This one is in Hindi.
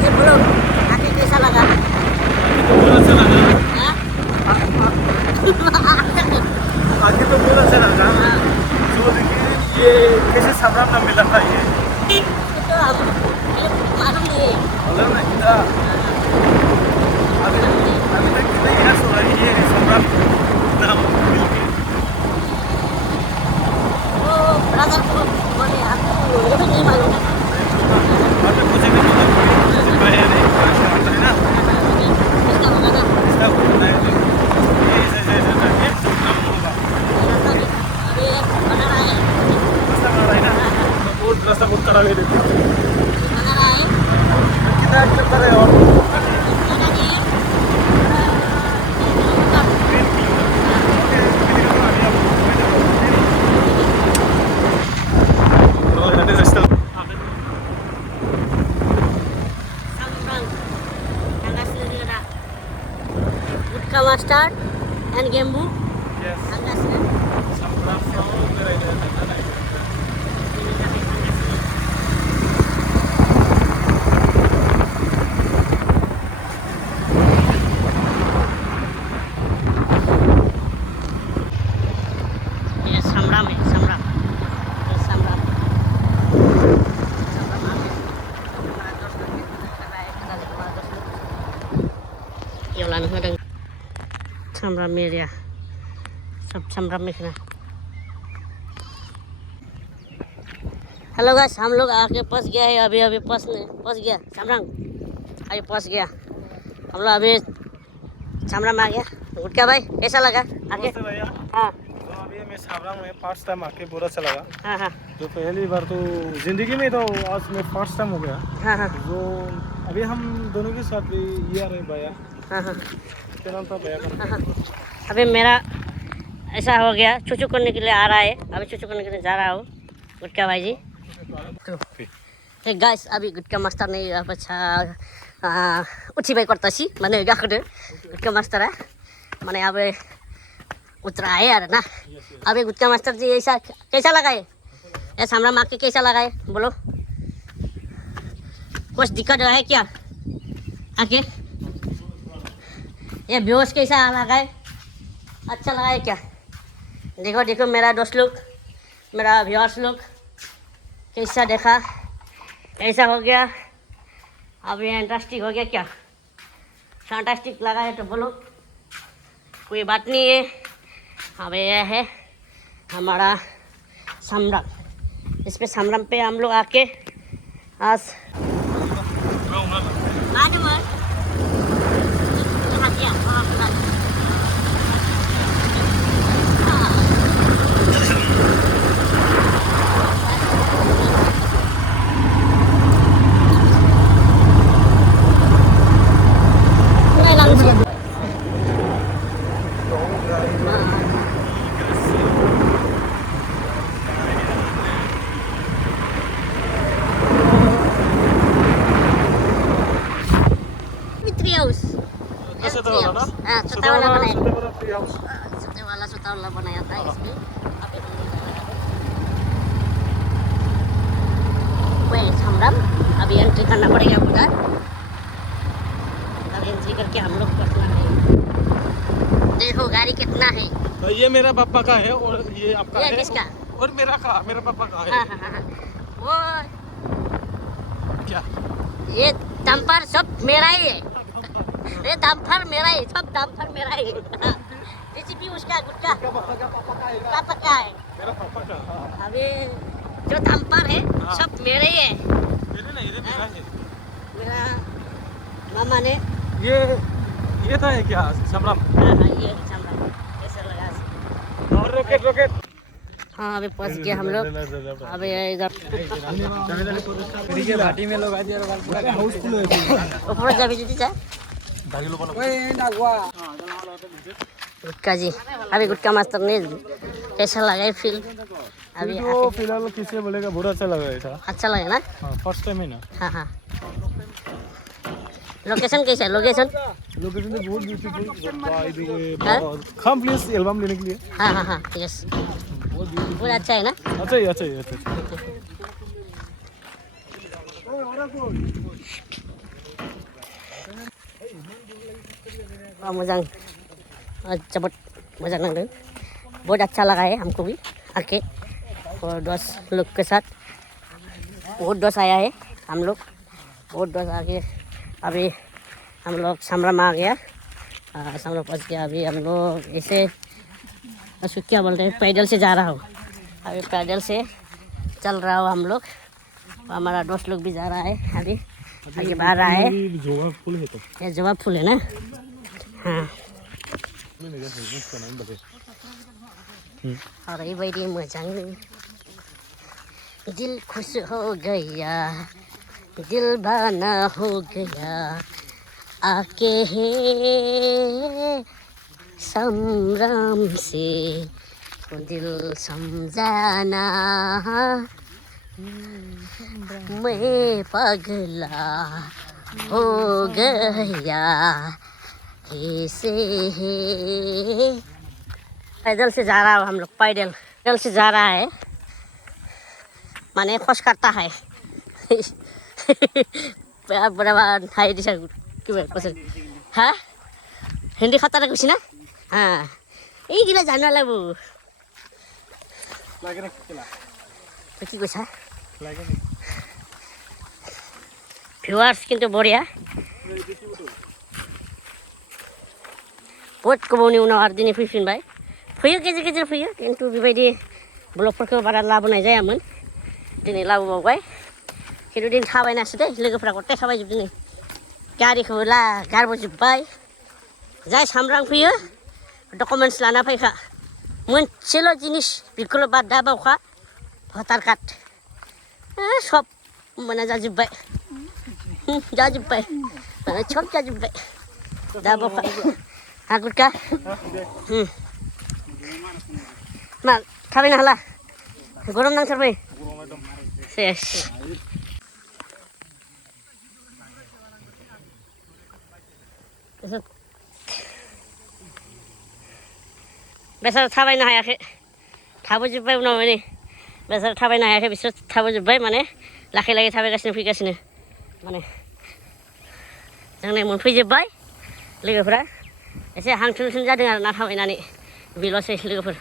जी बोलो आके कैसा लगा? तो बहुत अच्छा लगा। हाँ? आगे तो बहुत अच्छा लगा। जो देखिए ये कैसे सामराम ना मिला था ये ये तो हम ये मालूम नहीं है। मतलब ना इतना अभी अभी तक कितना यहाँ सो रही है सामराम नाम मिल के वो ब्रदर को बोले हमको ये भी नहीं मालूम। वहाँ पे पूछे भी तो पाया नहीं आता है ना इसका होगा ना इसका बताया नहीं ये ऐसे करके नाम होगा अभी एक बना रहा है। रास्ता बना रहा है ना तो बहुत रास्ता बहुत कड़ा है देखो बना रहा है कितना किलोमीटर है और बना नहीं Samrang Angga Selera Gutka Mustard and Gembu Angga Selera ये Samram है Samram ये Samram Samram आगे हमारा दोस्त लोग कर रहा है खड़ा है हमारा दोस्त लोग ये वाला नहीं Samram area सब Samram में खड़ा हेलो गाइस हम लोग आके फंस गया है अभी अभी फंस गया Samrang अभी फंस गया हम लोग अभी Samram आ गया गुटका भाई कैसा लगा आके नमस्ते भैया हाँ तो अभी मैं सावराम में फर्स्ट टाइम आके बुरा अच्छा लगा हाँ हाँ तो पहली बार तो जिंदगी में तो आज मैं फर्स्ट टाइम हो गया हाँ हाँ जो अभी हम दोनों के साथ भी ये आ रहे भैया हाँ हाँ क्या नाम था भैया का हाँ अभी मेरा ऐसा हो गया चूचू करने के लिए आ रहा है अभी चूचू करने के लिए जा रहा हूँ गुटका भाई जी Hey guys, abi Gutka Master ni apa uci baik korta sih, mana gak ada Gutka Master है, मैंने अभी उतरा है यार ना, अभी गुटका मास्टर जी ऐसा कैसा लगा है, ये सामरा माँ के कैसा लगा है, बोलो, कुछ दिक्कत है क्या, आके, ये बेहोश कैसा लगा है, अच्छा लगा है क्या, देखो देखो मेरा दोस्त लोग, मेरा व्यूअर्स लोग, कैसा देखा ऐसा हो गया अब ये इंटरेस्टिंग हो गया क्या फैंटास्टिक लगा है तो बोलो कोई बात नहीं है अब ये है हमारा सामराम इस पे सामराम पे हम लोग आके आज छोटा वाला बनाया छोटा वाला बनाया था इसमें वही सामराम अभी एंट्री करना पड़ेगा उधर तब एंट्री करके हम लोग पटना है देखो गाड़ी कितना है तो ये मेरा पापा का है और ये आपका ये है किसका और मेरा पापा का है हाँ हाँ हाँ वो क्या ये डंपर सब मेरा ही है ये डंपर मेरा ही सब डंपर मेरा ही रेसिपी उसका गुटका पापा का है मेरा पापा का अभी जो डंपर है सब मेरे ही है मेरे नहीं ये मेरा है मेरा मामा ने ये था है क्या सामराम हाँ हाँ ये सामराम कैसे लगा और रॉकेट हाँ अभी पहुंच गए हम लोग अभी इधर घाटी में लोग आज पूरा हाउसफुल है ऊपर जा भी दीदी चाहे गुटका जी अभी गुटका मास्टर ने कैसा लगा है फील अभी तो फिलहाल किसे बोलेगा बुरा अच्छा लगा था अच्छा लगा ना फर्स्ट टाइम है ना हाँ हाँ लोकेशन कैसा है लोकेशन तो बहुत ब्यूटीफुल कम प्लीज एल्बम लेने के लिए हाँ हाँ हाँ यस बहुत अच्छा है ना अच्छा ही मोजां जोबोद मोजां नांदों बहुत अच्छा लगा है हमको भी आके और दोस्त लोग के साथ बहुत दोस्त आया है हम लोग बहुत दोस्त आके अभी हम लोग समरम आ गया समरम पहुँच गया अभी हम लोग ऐसे उसको क्या बोलते हैं पैदल से जा रहा हूँ अभी पैदल से चल रहा हूँ हम लोग हमारा दोस्त लोग भी जा रहा है अभी आगे बढ़ रहा है जवाब फूल है तो ये जवाब फूल है ना हाँ और ये बड़ी मजा दिल खुश हो गया दिल बना हो गया आके है संभ्रम से दिल समझाना मैं पगला हो गया कैसे है पैदल से जा रहा हूँ हम लोग पैदल से जा रहा है माने खुश करता है बड़ा हाई दिशा क्यों पसंद हाँ हिंदी खाता ना कुछ ना हाँ ये गिला जाने वाला वो लगे ना किला কি কৈছা ভিউয়ার্স কিন্তু বড়িয়া बहुत गोबावनि उनाव आरो दिनै फैफिनबाय फैयो गेजेर गेजेर फैयो खिन्थु बेबायदि ब्लगफोरखौ बारा लाबोनाय जायामोन दिनै लाबोबावबाय खिन्थु दिनै थाबायनासो दै लोगोफ्रा गथाय थाबायजोबदों नै गारिखौ गारबोजोब्बाय जाय सामब्राम फैयो डकुमेन्टस लाना फैखा मोनसेल' जिनिस बेखौल' बाद दा बावखा भटार कार्ड सब मोना जाजोब्बाय सब जाजोब्बाय दा बावखा हागुरखा मा थाबायनो हाला गरम नांथारबाय सेस बेसारा थाबायनो हायाखै थाबोजोब्बाय उनाव माने बेसारा थाबायनो हायाखै बिसोर थाबोजोब्बाय माने लाखै लाखै थाबायगासिनो फैगासिनो माने जोंलाय मोनफैजोब्बाय लोगोफोरा एसे हांथुन जादों आरो ना थाबायनानै बेल'सै लोगोफोर